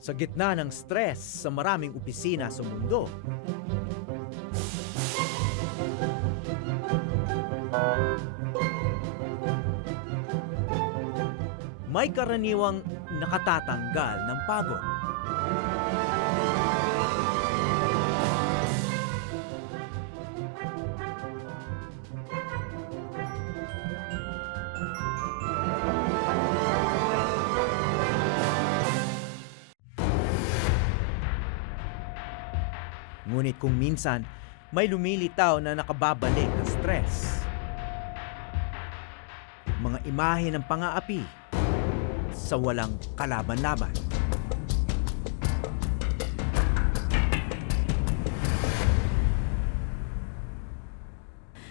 Sa gitna ng stress sa maraming opisina sa mundo, may karaniwang nakatatanggal ng pagod. Ngunit kung minsan, may lumilitaw na nakababalik na stress. Mga imahe ng pang-aapi sa walang kalaban-laban.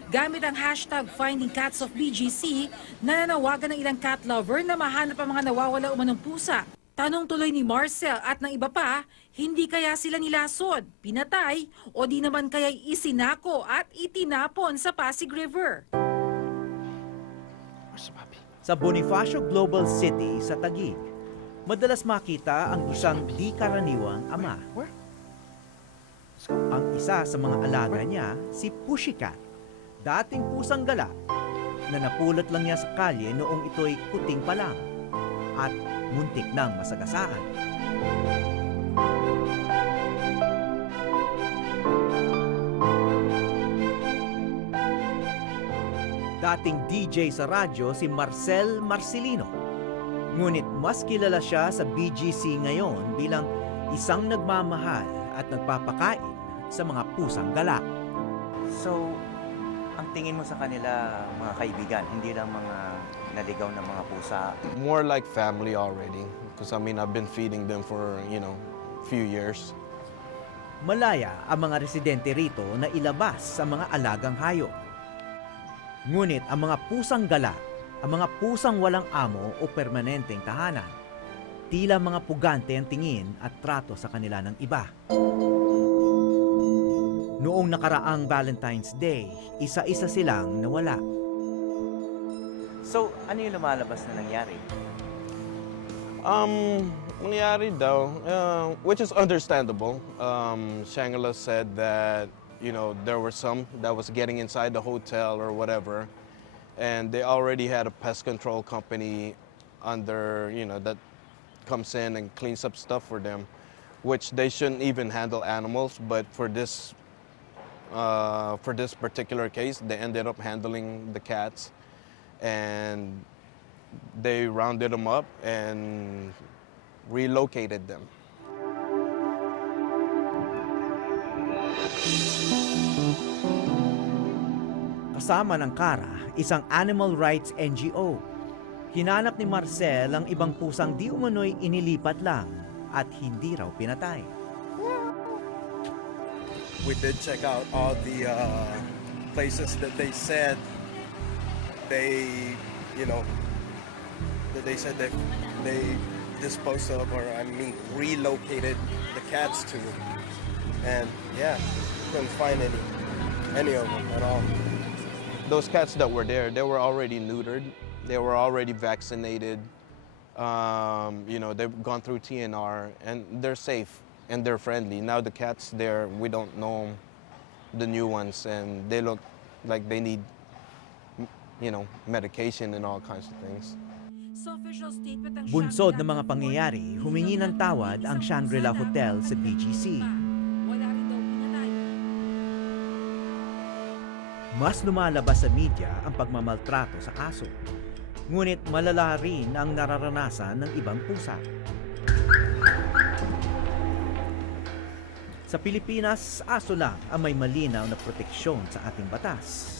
Gamit ang hashtag #FindingCatsOfBGC, nananawagan ng ilang cat lover na mahanap ang mga nawawala umanong pusa. Tanong tuloy ni Marcel at ng iba pa, hindi kaya sila nilasod, pinatay o di naman kaya isinako at itinapon sa Pasig River. Sa Bonifacio Global City sa Taguig, madalas makita ang isang di karaniwang ama. Ang isa sa mga alaga niya, si Pussycat, dating pusang gala na napulot lang niya sa kalye noong ito'y kuting pa lang at muntik nang masagasaan. Dating DJ sa radyo si Marcel Marcelino. Ngunit mas kilala siya sa BGC ngayon bilang isang nagmamahal at nagpapakain sa mga pusang gala. So, ang tingin mo sa kanila, mga kaibigan, hindi lang mga naligaw na mga pusa? More like family already. Because I mean, I've been feeding them for, few years. Malaya ang mga residente rito na ilabas sa mga alagang hayop. Ngunit ang mga pusang gala, ang mga pusang walang amo o permanenteng tahanan, tila mga pugante ang tingin at trato sa kanila ng iba. Noong nakaraang Valentine's Day, isa-isa silang nawala. So, ano yung lumalabas na nangyari? Nangyari daw, which is understandable. Shangela said that, there were some that was getting inside the hotel or whatever, and they already had a pest control company under, that comes in and cleans up stuff for them, which they shouldn't even handle animals, but for this particular case, they ended up handling the cats, and they rounded them up and relocated them. Kasama ng Kara, isang animal rights NGO. Hinanap ni Marcel ang ibang pusang di umano'y inilipat lang at hindi raw pinatay. We did check out all the places that they said they disposed of, or relocated the cats to, and yeah, couldn't find any of them at all. Those cats that were there, they were already neutered. They were already vaccinated. They've gone through TNR, and they're safe and they're friendly. Now the cats there, we don't know the new ones, and they look like they need, medication and all kinds of things. Bunsod ng mga pangyayari, humingi ng tawad ang Shangri-La Hotel sa BGC. Mas lumalabas sa media ang pagmamaltrato sa aso. Ngunit malala rin ang nararanasan ng ibang pusa. Sa Pilipinas, aso lang ang may malinaw na proteksyon sa ating batas.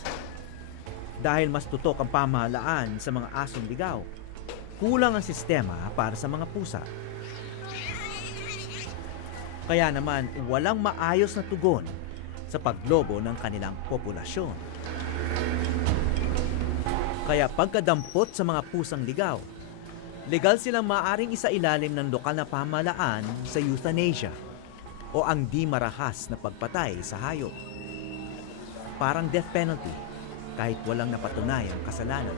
Dahil mas tutok ang pamahalaan sa mga asong ligaw, kulang ang sistema para sa mga pusa. Kaya naman, walang maayos na tugon sa paglobo ng kanilang populasyon. Kaya pagkadampot sa mga pusang ligaw, legal silang maaaring isailalim ng lokal na pamahalaan sa euthanasia o ang di marahas na pagpatay sa hayop. Parang death penalty kahit walang napatunayang kasalanan.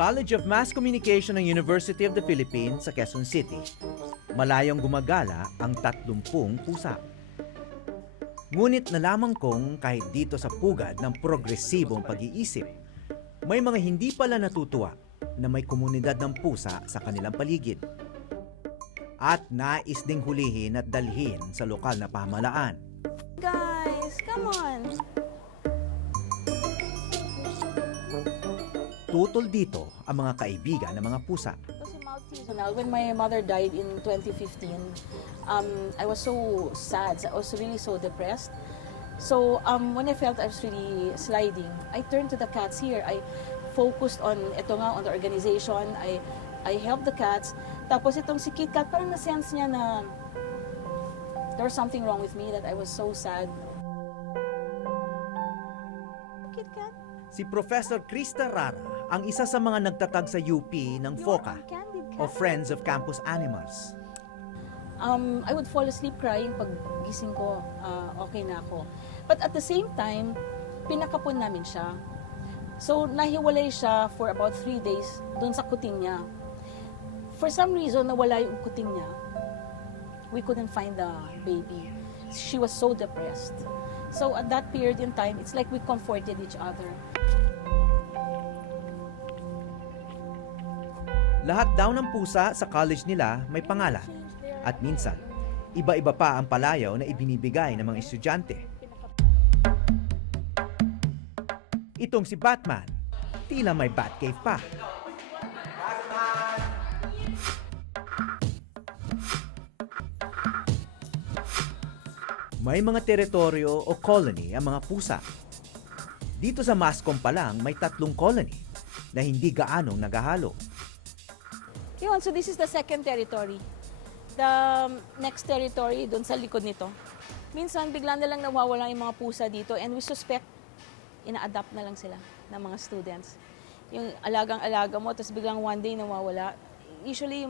College of Mass Communication ng University of the Philippines sa Quezon City, malayong gumagala ang 30 pusa. Ngunit nalaman kong kahit dito sa pugad ng progresibong pag-iisip, may mga hindi pala natutuwa na may komunidad ng pusa sa kanilang paligid. At nais ding hulihin at dalhin sa lokal na pamahalaan. Guys, come on. Tutol dito ang mga kaibigan ng mga pusa. Kasi Maltese. When my mother died in 2015, I was so sad. I was really so depressed. So when I felt I was really sliding, I turned to the cats here. I focused on on the organization. I helped the cats. Tapos itong si Kit Kat, parang na-sense niya na there was something wrong with me, that I was so sad. Kit Kat? Si Professor Krista Rara ang isa sa mga nagtatag sa UP ng FOCA Candid o cat. Friends of Campus Animals. I would fall asleep crying pag gising ko, okay na ako. But at the same time, pinakapon namin siya. So, nahiwalay siya for about 3 days doon sa kuting niya. For some reason, nawala yung kuting niya. We couldn't find the baby. She was so depressed. So, at that period in time, it's like we comforted each other. Lahat daw ng pusa sa college nila may pangalan. At minsan, iba-iba pa ang palayaw na ibinibigay ng mga estudyante. Itong si Batman, tila may Batcave pa. May mga teritoryo o colony ang mga pusa. Dito sa Mascom pa lang may 3 colony na hindi gaanong nagahalo. Yun, so this is the second territory. The next territory, doon sa likod nito. Minsan, bigla na lang nawawala yung mga pusa dito and we suspect, ina-adapt na lang sila ng mga students. Yung alagang-alaga mo, tapos biglang one day nawawala. Usually,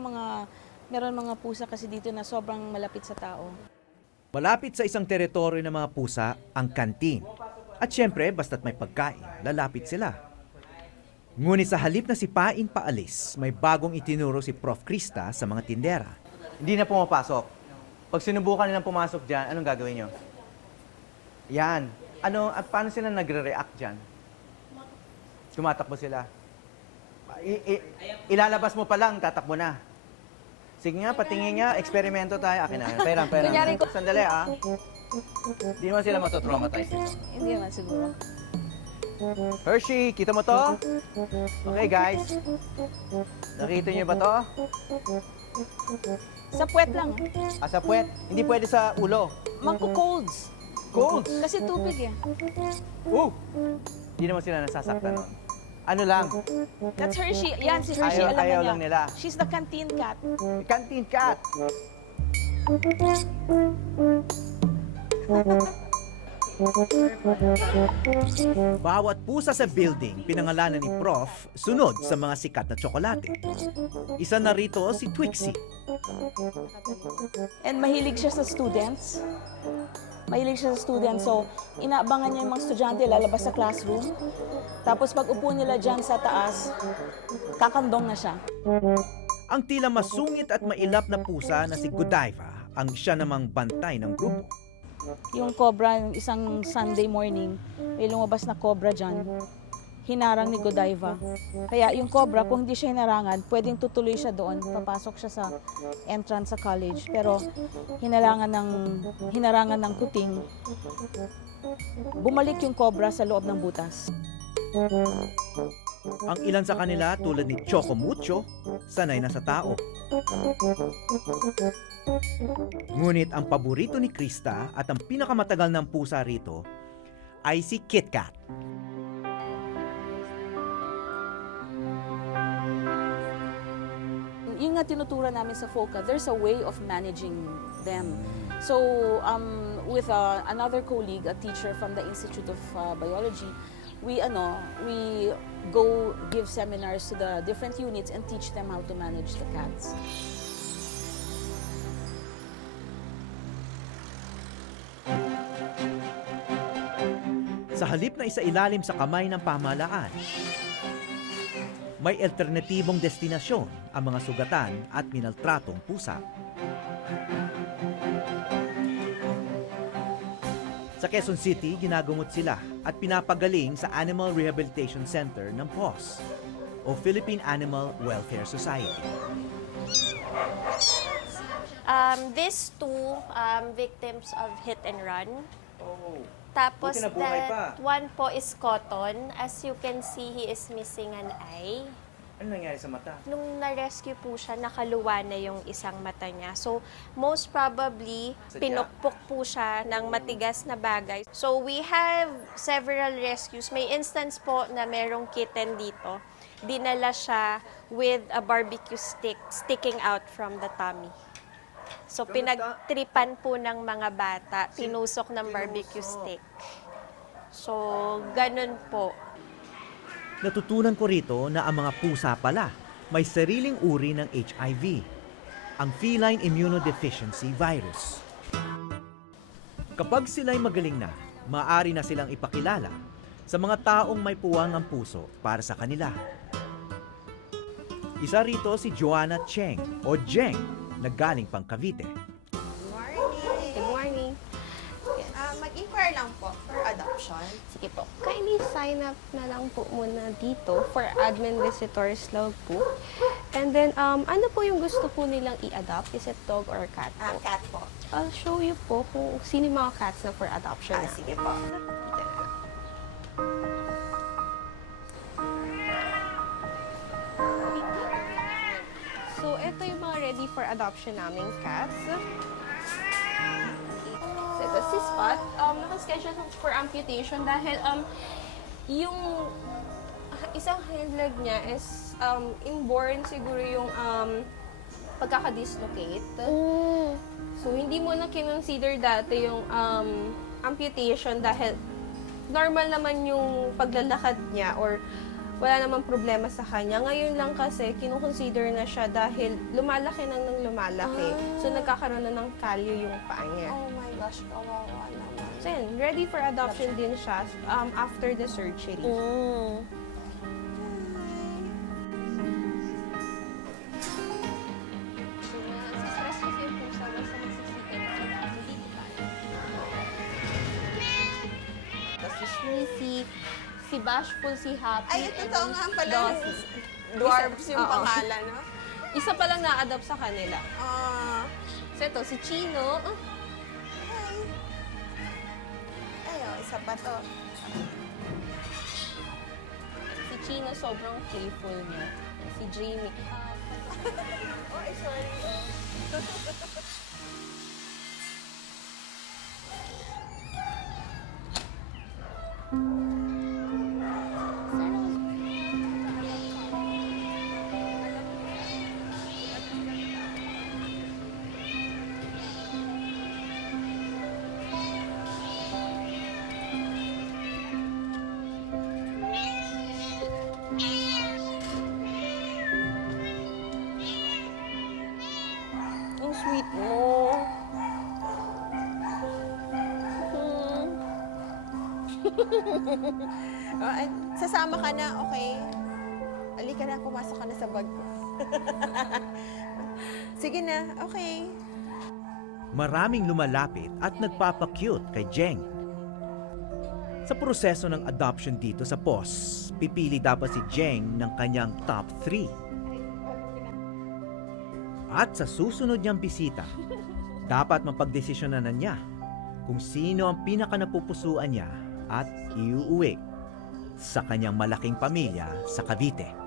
meron mga pusa kasi dito na sobrang malapit sa tao. Malapit sa isang teritoryo ng mga pusa ang kantin. At syempre, basta't may pagkain, lalapit sila. Ngunit sa halip na sipain paalis, may bagong itinuro si Prof. Krista sa mga tindera. Hindi na pumapasok. Pag sinubukan nilang pumasok dyan, anong gagawin nyo? Yan. Paano sila nagre-react dyan? Tumatakbo sila. Ilalabas mo pa lang, tatakbo na. Sige nga, patingin nga, eksperimento tayo. Akin na, pera. Kunyari ko- Sandali Hindi naman sila matotraumatize ito. Hindi naman siguro. Hershey, kita mo to? Okay guys. Nakita niyo ba to? Sa puwet lang. Sa puwet. Hindi pwede sa ulo. Magko-colds. Cold. Kasi tubig eh. Hindi naman sila nasasaktan nun. Ano lang, That's Hershey. Yan, si Hershey, alam ayaw niya. lang nila. She's the canteen cat. Canteen cat. Bawat pusa sa building, pinangalanan ni Prof. sunod sa mga sikat na tsokolate. Isa na rito si Twixie. And mahilig siya sa students. So, inaabangan niya yung mga estudyante lalabas sa classroom. Tapos pag upo nila dyan sa taas, kakandong na siya. Ang tila masungit at mailap na pusa na si Godiva ang siya namang bantay ng grupo. Yung cobra, yung isang Sunday morning, may lumabas na cobra dyan. Hinarang ni Godiva. Kaya yung cobra, kung hindi siya hinarangan, pwedeng tutuloy siya doon. Papasok siya sa entrance sa college. Pero hinarangan ng kuting. Bumalik yung cobra sa loob ng butas. Ang ilan sa kanila tulad ni Choco Mucho, sanay na sa tao. Ngunit ang paborito ni Krista at ang pinakamatagal ng pusa rito ay si Kit Kat. Yung nga tinuturo namin sa FOCA, there's a way of managing them. So, with another colleague, a teacher from the Institute of Biology, we go give seminars to the different units and teach them how to manage the cats. Sa halip na isailalim sa kamay ng pamahalaan, may alternatibong destinasyon ang mga sugatan at minaltratong pusa. Sa Quezon City, ginagumot sila at pinapagaling sa Animal Rehabilitation Center ng PAWS o Philippine Animal Welfare Society. These two victims of hit and run. Oh. Tapos Buti nabuhay that pa. one po is Cotton. As you can see, he is missing an eye. Ano nangyari sa mata? Nung na-rescue po siya, nakaluwa na yung isang mata niya. So, most probably, Sadya? pinukpok po siya ng matigas na bagay. So, we have several rescues. May instance po na merong kitten dito. Dinala siya with a barbecue stick sticking out from the tummy. So, pinagtripan po ng mga bata, tinusok ng barbecue stick. So, ganun po. Natutunan ko rito na ang mga pusa pala may sariling uri ng HIV, ang Feline Immunodeficiency Virus. Kapag sila'y magaling na, maaari na silang ipakilala sa mga taong may puwang ang puso para sa kanila. Isa rito si Joanna Cheng o Jeng na galing pang Cavite. Good morning. Mag-inquire lang po for adoption. Sige po. Kindly sign up na lang po muna dito for admin visitors logbook. And then, ano po yung gusto po nilang i-adopt? Is it dog or cat po? Cat po. I'll show you po kung sino yung mga cats na for adoption na. Sige po. So, ito yung mga ready for adoption naming cats. So, ito si Spot. Nakaschedule for amputation dahil yung isang hind leg niya is inborn siguro yung pagkakadislocate. So, hindi mo na kinonsider dati yung amputation dahil normal naman yung paglalakad niya or wala namang problema sa kanya. Ngayon lang kasi, kinukonsider na siya dahil lumalaki nang lumalaki. So, nagkakaroon na ng kalyo yung paa niya. Oh my gosh, kawawa naman. So, yun, ready for adoption din siya after the surgery. So, nasa-stress kasi yung pusa, basta magsisikin siya. Hindi ko kaya. Tapos si Sneezy, si Bashful, si Happy. Ay, totoo nga pala. Dossie. Dwarfs yung Oo. pangalan, no? Isa pa lang na-adopt sa kanila. Ah. So, ito, si Chino. Hi. Ay, oh, isa pa to. Si Chino, sobrang playful niya. Si Jamie. Oh, ay, sorry. Ang sweet mo. Oh, ay, sasama ka na, okay? Halika na, pumasok ka na sa bag ko. Sige na, okay. Maraming lumalapit at nagpapakyut kay Jeng. Sa proseso ng adoption dito sa PAWS, pipili dapat si Jeng ng kanyang top 3. At sa susunod niyang bisita, dapat mapagdesisyonan na niya kung sino ang pinakanapupusuan niya at iuuwi sa kanyang malaking pamilya sa Cavite.